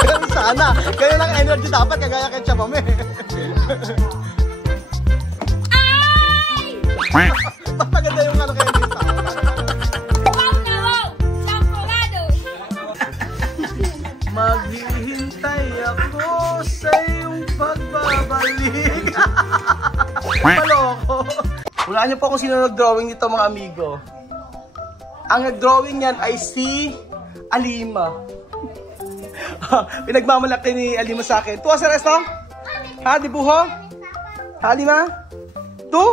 Ganun sana. Ganun ang energy dapat, kagaya kay Chamame. Ay! Maganda yung ano kay Lisa. Maghihintay ako sa iyong pagbabalik. Maloko. Hulaan niyo po kung sino nag-drawing nito mga amigo. Ang nag-drawing niyan ay si Alima. Pinagmamalaki ni Alima sa akin. Tuwa sa resto? Ha, di buho? Ha, Alima? Tu?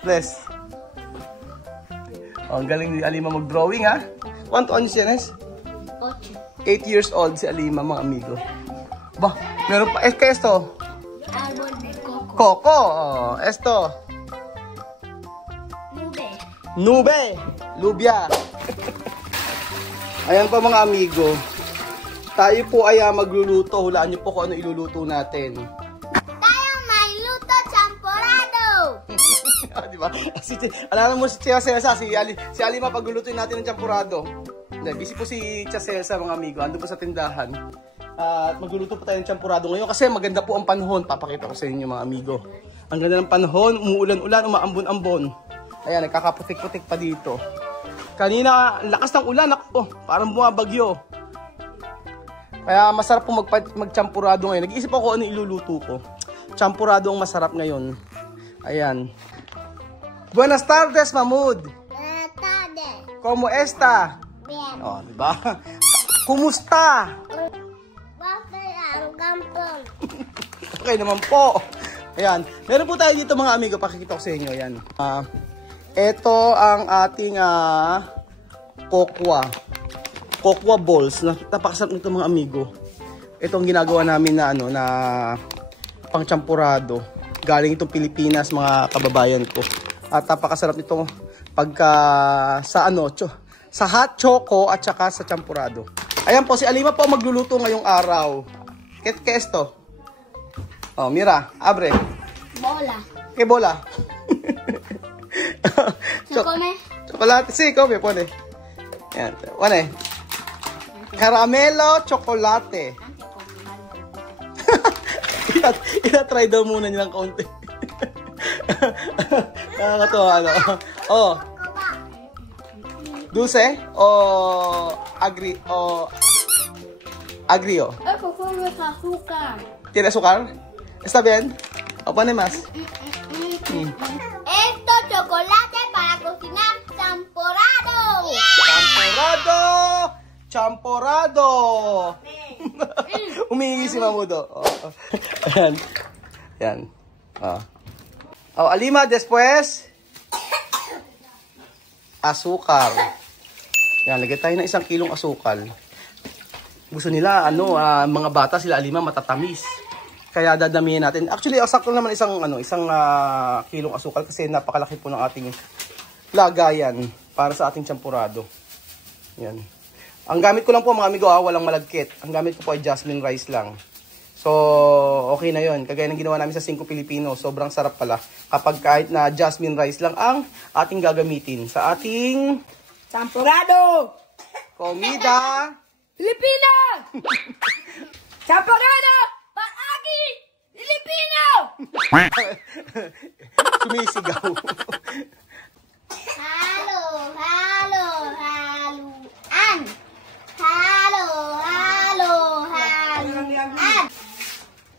Bless. Oh, ang galing ni Alima mag-drawing ha. Quanto anos yan, es? 8 years old si Alima, mga amigo. Ba, meron pa. Kaya esto? Árbol de coco. Coco. Oh, esto? Nube. Nube. Lubya. Ayan po mga amigo. Tayo po ay magluluto. Hulaan niyo po kung ano iluluto natin. Tayo may luto champorado. Diba? Alam mo si Tia Cesa, si Alima paglulutuin natin ng champurado. Busy po si Tia Cesa mga amigo. Ando po sa tindahan. At magluluto po tayo ng champurado ngayon kasi maganda po ang panahon. Papakita ko sa inyo mga amigo. Ang ganda ng panahon, umuulan-ulan, umaambon-ambon. Ayan, nagkakaputik-putik pa dito. Kanina, lakas ng ulan, ako, parang bumabagyo. Kaya masarap po magchampurado ngayon. Nag-iisip ako kung ano iluluto ko. Champurado ang masarap ngayon. Ayan. Buenas tardes, Mahmoud. Buenas tardes. ¿Cómo está? Bien. Oh, diba? Kumusta? Bakit ang gampang? Okay naman po. Ayan. Meron po tayo dito mga amigo. Pakikita ko sa inyo. Ayan. Ito ang ating kokwa. Kokwa balls. Napakasarap nito mga amigo. Ito ang ginagawa namin na na pangchampurado. Galing itong Pilipinas mga kababayan ko. At napakasarap nito pagka sa sa hot choco at saka sa champurado. Ayan po, si Alima po magluluto ngayong araw. ¿Qué esto? Oh, mira, abre. Bola. ¿Qué bola? ¿Se come? Chocolate, sí, come, pone. Ayan, pone. Caramelo, chocolate. Ina-try daw muna nilang kaunti. Nakakatawa, ano. Oh. Dulce o agrio? Ako come azúcar. ¿Tiene azúcar? ¿Está bien? ¿O pone más? Esto chocolate para cocinar champorado. Champorado! Champorado! Umihingi si Mamudo. Oh. Ayan. Ayan. Oh. Oh, Alima, después asukal. Yan, lagay tayo ng 1 kilong asukal. Gusto nila, mga bata sila Alima matatamis. Kaya dadamihin natin. Actually, sakto naman isang kilong asukal kasi napakalaki po ng ating lagayan para sa ating champurado. Yan. Ang gamit ko lang po mga amigo, walang malagkit. Ang gamit ko po ay jasmine rice lang. So, okay na yun. Kagaya ng ginawa namin sa 5 Pilipino. Sobrang sarap pala. Kapag kahit na jasmine rice lang ang ating gagamitin sa ating Champorado. comida. Filipino. Champorado. Paagi. Filipino. Sumisigaw. Halo, halo, haluan. Halo, halo, haluan.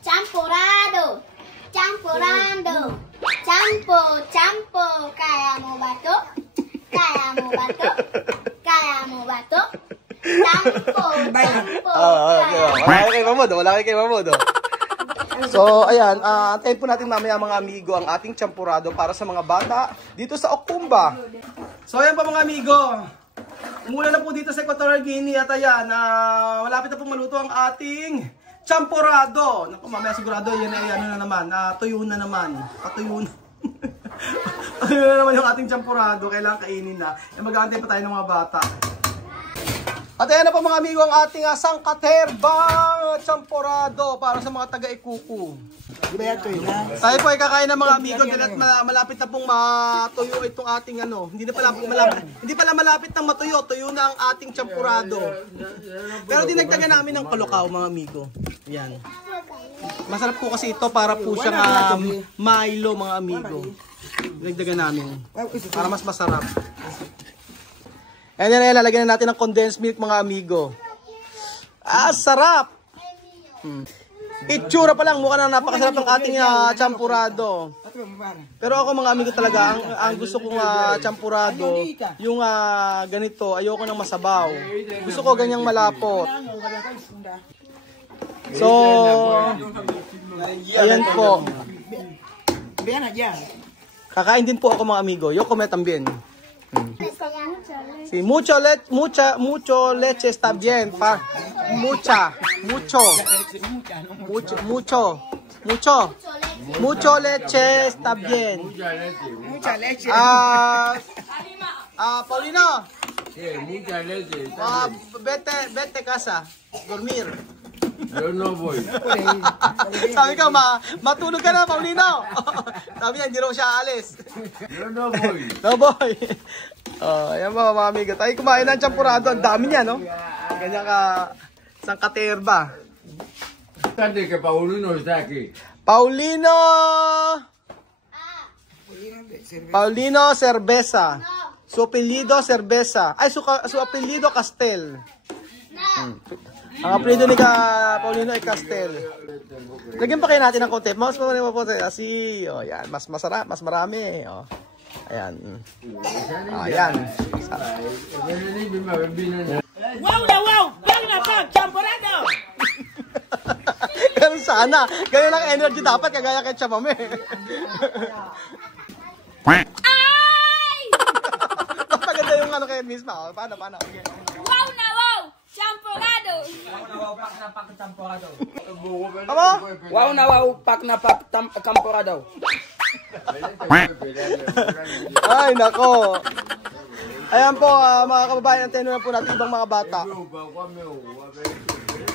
Champorado, champurando. Champo, kaya mo ba to? Kaya mo ba to? Kaya mo ba to? Champo, Wala kayo kay Mamod. Wala kayo kay Mamod. So, ayan. Antayin po natin mamaya mga amigo ang ating champurado para sa mga bata dito sa Okumba. So, ayan pa mga amigo. Umulan na po dito sa Equatorial Guinea at ayan. Malapit na po maluto ang ating champurado. Naku, mamaya sigurado yan ay ano na naman. Tuyo na naman. Patuyo na. Tuyo na naman yung ating champurado. Kailangan kainin na. Mag-aantay pa tayo ng mga bata. At ayan na po mga amigo ang ating sangkaterbang champorado para sa mga taga-Ikuku. Tayo po ay kakain ng mga amigo dahil at malapit na pong matuyo itong ating Hindi pala malapit na matuyo, tuyo na ang ating champorado. Pero dinagdagan namin ng kalokaw mga amigo. Yan. Masarap po kasi ito para po siyang Milo mga amigo. Dinagdagan namin para mas masarap. And then lalagyan na natin ng condensed milk mga amigo. Sarap! Itsura pa lang, mukha na napakasarap ng ating champurado. Pero ako mga amigo talaga, ang gusto kong champurado, yung ganito, ayoko ng masabaw. Gusto ko ganyang malapot. So, ayan po. Kakain din po ako mga amigo. Yo come también. Sí, mucho leche está bien. Mucho leche está bien. Mucha leche. Paulino. Sí, mucha leche. Vete casa, dormir. Yo no voy. Sabi ka, matulog ka na, Paulino. Sabi niya, hindi raw siya alis. Yo no voy. No boy. Ayan mga amigo. Tayo kumain ng champurado. Ang dami niya, no? Ganyan ka, sangkaterba. Fíjate que Paulino está aquí. Paulino Cerveza. Su apelyido Cerveza. Ay, su apelyido Castel. Ang apelyido ni Paulino ay Castel. Lagyan pa kayo natin ng konti. Mas asi, yan. Mas masarap, mas marami. Ayan. Ayan. Wow na wow! Bang na pag! Champorado! Ganun sana. Ganun lang energy dapat. Kagaya kay Chamame. Ay! Maganda yung kay Miss Ma. Paano? Okay. Wow na wow! Champorado! Ano? Wow na wow, pak na pak, kamporado. Ay, nako. Ayan po, mga kababayan, antayin na po natin ibang mga bata.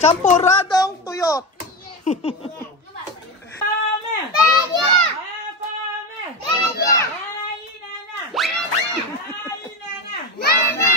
Champoradong tuyot. Pame! Peña! Pame! Peña! Ay, nana! Ay, nana! Nana!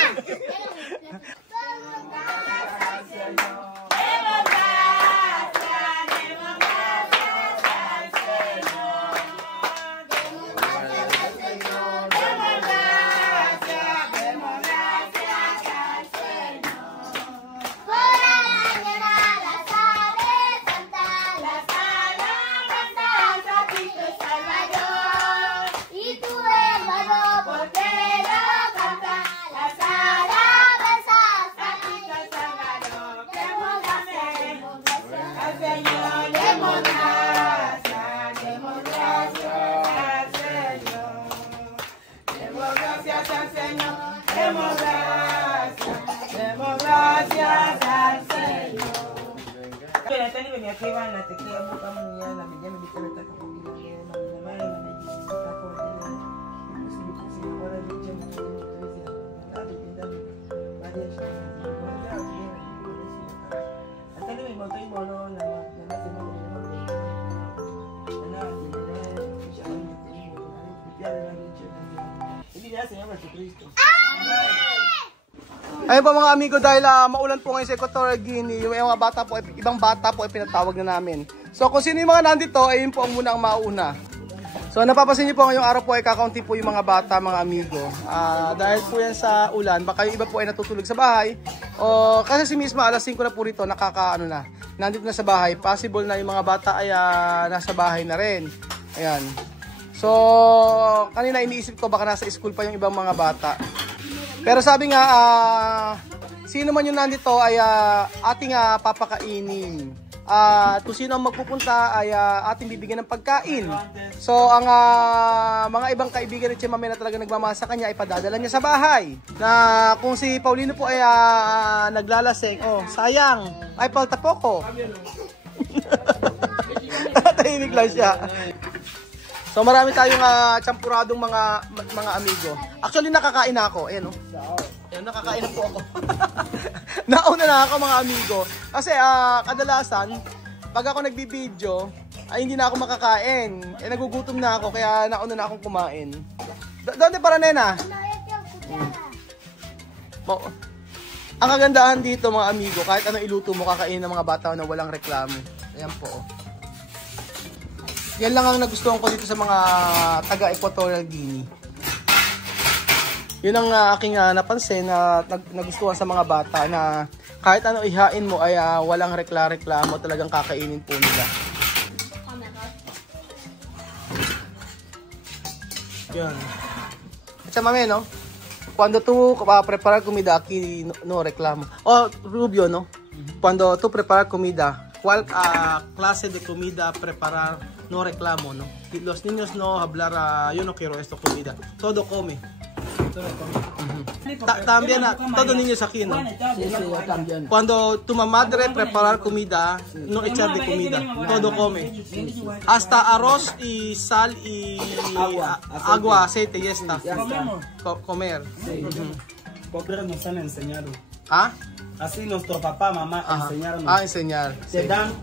Ayun po mga amigo, dahil maulan po ngayon sa Equatorial Guinea, yung mga bata po, ibang bata po ay pinatawag na namin. So kung sino yung mga nandito, ayun po ang muna ang mauna. So napapansin niyo po ngayong araw po ay kakaunti po yung mga bata, mga amigo. Dahil po yan sa ulan, baka yung iba po ay natutulog sa bahay. O kasi si misma alas 5 na po rito, nandito na sa bahay. Possible na yung mga bata ay nasa bahay na rin. Ayan. So kanina iniisip ko baka nasa school pa yung ibang mga bata. Pero sabi nga, sino man yung nandito ay ating papakainin. Kung sino ang magpupunta ay ating bibigyan ng pagkain. So ang mga ibang kaibigan ni Chimame na talaga nagmamahal sa kanya ay padadala niya sa bahay. Na kung si Paulino po ay naglalasing, sayang, ay palta po ko. Tahimik lang siya. So marami tayong champuradong mga amigo. Actually nakakain na ako, ayan Yan, nakakain na po ako. Nauna na ako mga amigo. Kasi kadalasan, pag ako nagbibideo, ay hindi na ako makakain. Nagugutom na ako, kaya nauna na akong kumain. Doon para nena. Ang kagandahan dito mga amigo, kahit ano iluto mo, kakainin ng mga bata na walang reklamo. Ayan po. Yan lang ang nagustuhan ko dito sa mga taga-Equatorial Guinea. Yun ang aking napansin na nagustuhan sa mga bata na kahit ano ihain mo ay walang reklamo, talagang kakainin po nila. Yan. At sa mami, no? Cuando tú preparar comida aquí no reclamo. Oh, Rubio, no? Cuando tú preparar comida, ¿cuál clase de comida preparar? No reclamo, no? Los niños no hablar, yo no quiero esto comida. Todo come. También todos niños aquí, ¿no? Sí, también. Cuando tu madre preparar comida, no echar de comida, todo come. Hasta arroz y sal y agua, aceite y está. Comer. Porque nos han enseñado. ¿Ah? Así nuestro papá, mamá enseñaron. Enseñar. Te dan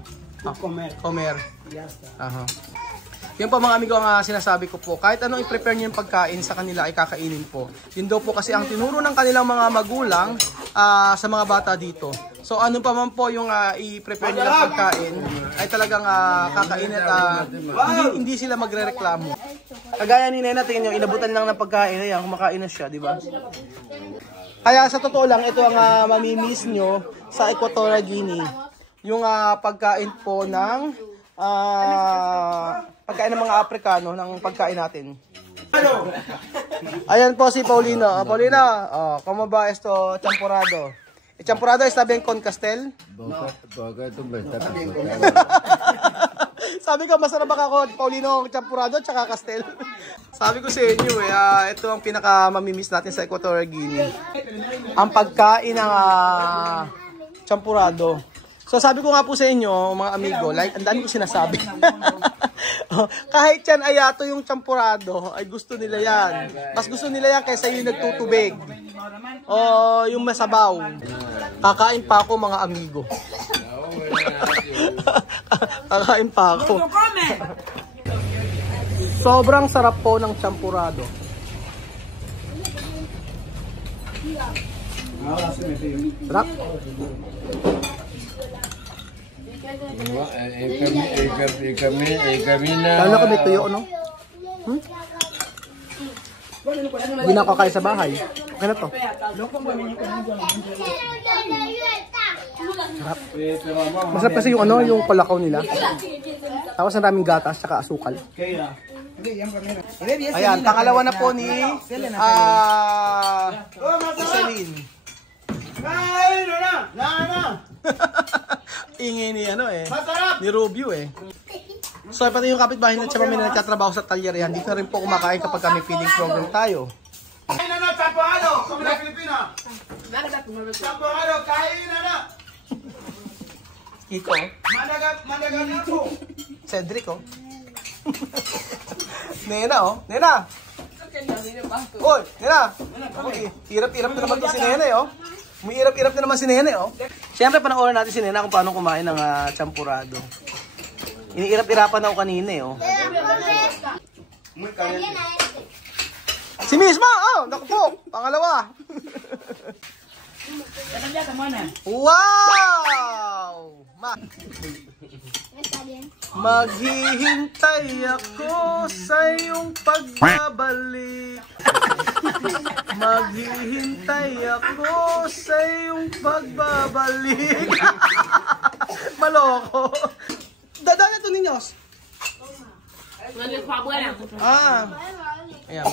comer. Comer. Ya está. Aha. Yan po mga amigo ang sinasabi ko po. Kahit ano i-prepare niyo yung pagkain sa kanila ay kakainin po. Yun daw po kasi ang tinuro ng kanilang mga magulang sa mga bata dito. So ano pa man po yung i-prepare nilang pagkain ay talagang kakainin at hindi sila magrereklamo. Kagaya ni Nena, tingnan niyo, inabutan lang ng pagkain. Ayan, kumakain na siya, di ba? Kaya sa totoo lang, ito ang mamimiss nyo sa Equatorial Guinea. Yung pagkain po ng pagkain ng mga Aprikano, ng pagkain natin. Ayan po si Paulino. Paulino, ¿cómo va esto champurrado? ¿El champurrado está bien con castel? Sabi ko, masarap ako, Paulino, champurrado tsaka castel. Sabi ko sa inyo, ito ang pinaka-mamimiss natin sa Equatorial Guinea. Ang pagkain ng champurrado. So sabi ko nga po sa inyo, mga amigo, like, ang dami ko sinasabi. Kahit yan ayato yung champurrado, ay gusto nila yan. Mas gusto nila yan kaysa yung nagtutubig. O yung masabaw. Kakain pa ako mga amigo. Kakain pa ako. Sobrang sarap po ng champurado. Sarap. Kala ko may tuyo, no? Hindi na ako kakain sa bahay. Okay na to. Masarap kasi yung ano, yung palakaw nila. Tapos ang daming gatas saka asukal. Ayan, pangalawa na po ni Celine. Ingay ni ano ni Rubio So pati yung kapitbahay na tsaka may nagtatrabaho sa talyer yan, dito rin po kumakain kapag kami feeding program tayo. Kain na na, champurrado! Kami na Pilipina! Champurrado, kain na na! Kiko? Managat ako! Cedric, Nena, Nena! Oy, Nena! Hirap-hirap na naman ito si Nena, May irap-irap na naman si Nene, Siyempre, panoorin natin si Nena kung paano kumain ng champurrado. Iniirap-irapan ako kanina, Si Misma, naku po, pangalawa. Wow! Maghihintay ako sa iyong pagbabalik. Maghihintay ako sa iyong pagbabalik. Maloko. Dadaan ito ninyos. Ayan. Ayan.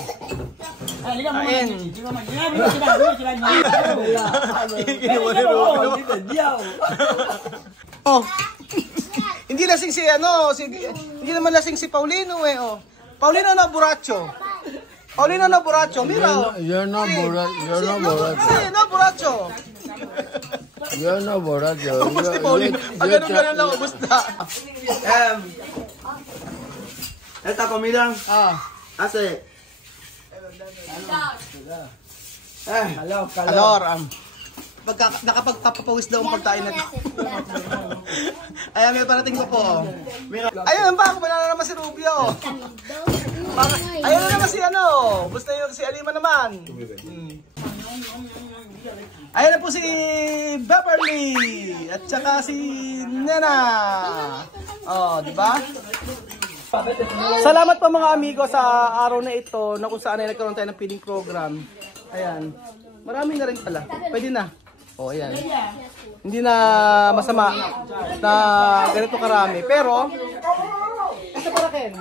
Hindi lasing si hindi naman lasing si Paulino Paulino na borracho. Paulino na borracho, mira. Yo no borracho. Sí, no borracho. Yo no borracho. Si Paulino, ganun lang gusta. Esta comida hace Kalor. Nakapagpapawis daw ang pagkain natin. Ayan, may parating ko po. Ayun pa, kumala na naman si Rubio. Ayun na naman si ano. Basta yun si Alima naman. Ayun na po si Beverly. At saka si Nena. Oh, di ba? Salamat po mga amigo sa araw na ito na kung saan ay nagkaroon tayo ng feeding program. Ayan. Marami na rin pala. Pwede na. O, ayan. Hindi na masama na ganito karami. Pero, ito para Ken.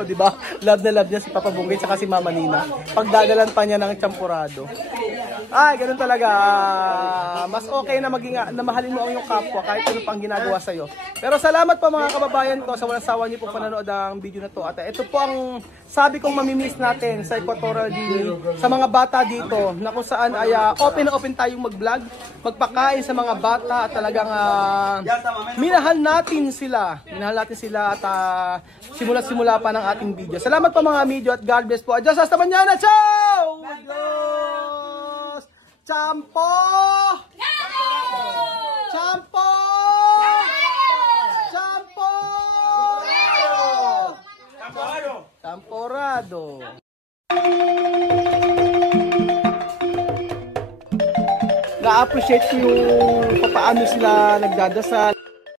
O, diba? Love na love niya si Papa Bunggay at si Mama Nina. Pagdadalan pa niya ng champurado. Ay, ganun talaga. Mas okay na na mahalin mo ang iyong kapwa kahit ano pang ginagawa sa'yo. Pero salamat po mga kababayan ko sa walang sawa niyo po panonood ang video na to. At ito po ang sabi kong mamimiss natin sa Equatorial Guinea, sa mga bata dito, na kung saan ay open na open tayong mag-vlog, magpakain sa mga bata at talagang minahal natin sila. Minahal natin sila at simula pa ng ating video. Salamat po mga amigo at God bless po. Adios hasta mañana. Ciao! Adios! Champo! Champo! Champo! Champorado! Na-appreciate ko yung paano sila nagdadasal.